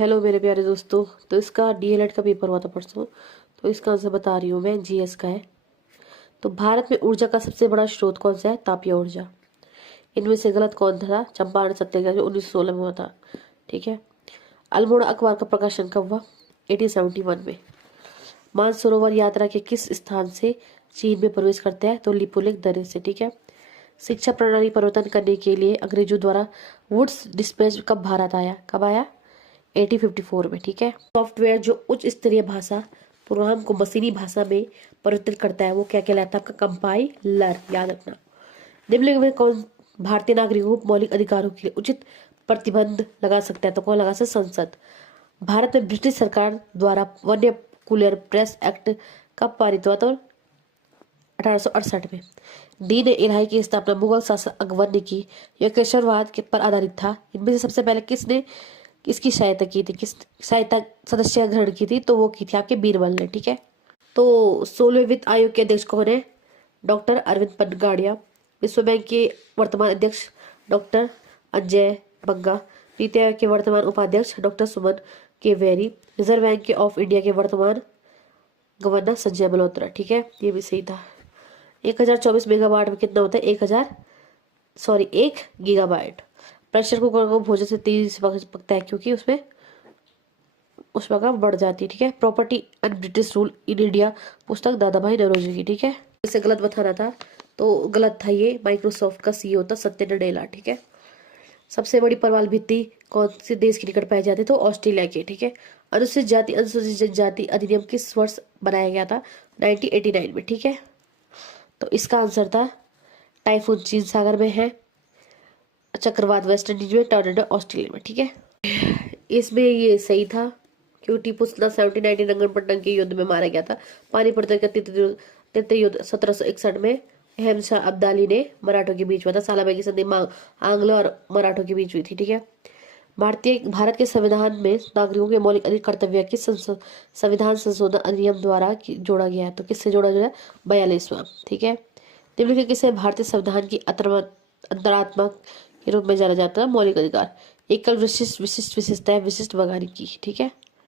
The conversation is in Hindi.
हेलो मेरे प्यारे दोस्तों। तो इसका डीएलएड का पेपर हुआ था परसों, तो इसका आंसर बता रही हूँ मैं। जीएस का है। तो भारत में ऊर्जा का सबसे बड़ा स्रोत कौन सा है? तापीय ऊर्जा। इनमें से गलत कौन था? चंपारण सत्याग्रह जो 1916 में हुआ था। ठीक है। अल्मोड़ा अखबार का प्रकाशन कब हुआ? 1871 में। मानसरोवर यात्रा के किस स्थान से चीन में प्रवेश करते हैं? तो लिपुलेख दर्रे से। ठीक है। शिक्षा प्रणाली परिवर्तन करने के लिए अंग्रेजों द्वारा वुड्स डिस्पैच कब भारत आया? कब आया? 1854 में। ठीक है। सॉफ्टवेयर जो उच्च स्तरीय भाषा प्रोग्राम को मशीनी भाषा में परिवर्तित करता है वो क्या कहलाता है? आपका कंपाइलर। याद रखना। निम्नलिखित में कौन भारतीय नागरिकों को मौलिक अधिकारों के लिए उचित प्रतिबंध लगा सकता है? तो कौन लगा सकता है? संसद। भारत में ब्रिटिश सरकार द्वारा वर्नाक्युलर प्रेस एक्ट कब पारित हुआ? तो 1868 में। दीन इलाही की स्थापना मुगल शासक अकबर ने की। यह केशरवाद के पर आधारित था। इनमें से सबसे पहले किसने किसकी सहायता की थी? किस सहायता सदस्य ग्रहण की थी? तो वो की थी आपके बीरबल ने। ठीक है। तो 16वें वित्त आयोग के अध्यक्ष कौन है? डॉक्टर अरविंद पनगाड़िया। विश्व बैंक के वर्तमान अध्यक्ष डॉक्टर अजय बंगा। नीति आयोग के वर्तमान उपाध्यक्ष डॉक्टर सुमन के वेरी। रिजर्व बैंक के ऑफ इंडिया के वर्तमान गवर्नर संजय मल्होत्रा। ठीक है, ये भी सही था। 1024 मेगावाट में कितना होता है? 1 गीगाबाइट। प्रेशर कुकर को भोजन से तेजी से पकता है क्योंकि उसमें उष्मा बढ़ जाती है। ठीक है। Property and British rule in India, पुस्तक दादा भाई नौरोजी की। ठीक है। इसे गलत बताना था तो गलत था। ये माइक्रोसॉफ्ट का सीईओ था सत्य नडेला। ठीक है। सबसे बड़ी परमाल भित्ति कौन से देश के निकट पाई जाती है? तो ऑस्ट्रेलिया की। ठीक है। अनुसूचित जाति अनुसूचित जनजाति अधिनियम किस वर्ष बनाया गया था? 1989 में। ठीक है। तो इसका आंसर था टाइफून चीन सागर में है, चक्रवात वेस्ट इंडीज में, टॉर्नेडो ऑस्ट्रेलिया में। ठीक है। इसमें ये सही था क्योंकि टीपू सुल्तान 1790 रंगनपट्टन के युद्ध में मारा गया था। पानीपत का तृतीय युद्ध 1761 में अहमद अब्दाली ने मराठों के बीच हुआ था। सालाबाई की संधि आंग्लों और मराठों के बीच हुई थी। ठीक है। भारत के संविधान में नागरिकों के मौलिक अधिकार कर्तव्य किस संविधान संशोधन अधिनियम द्वारा जोड़ा गया है? तो किससे जोड़ा गया? 42वां। ठीक है। निम्नलिखित किसे भारतीय संविधान की अंतरात्मा के रूप में जाना जाता है? मौलिक अधिकार। एकल विशिष्ट विशिष्ट विशिष्टता है विशिष्ट वगारी की। ठीक है।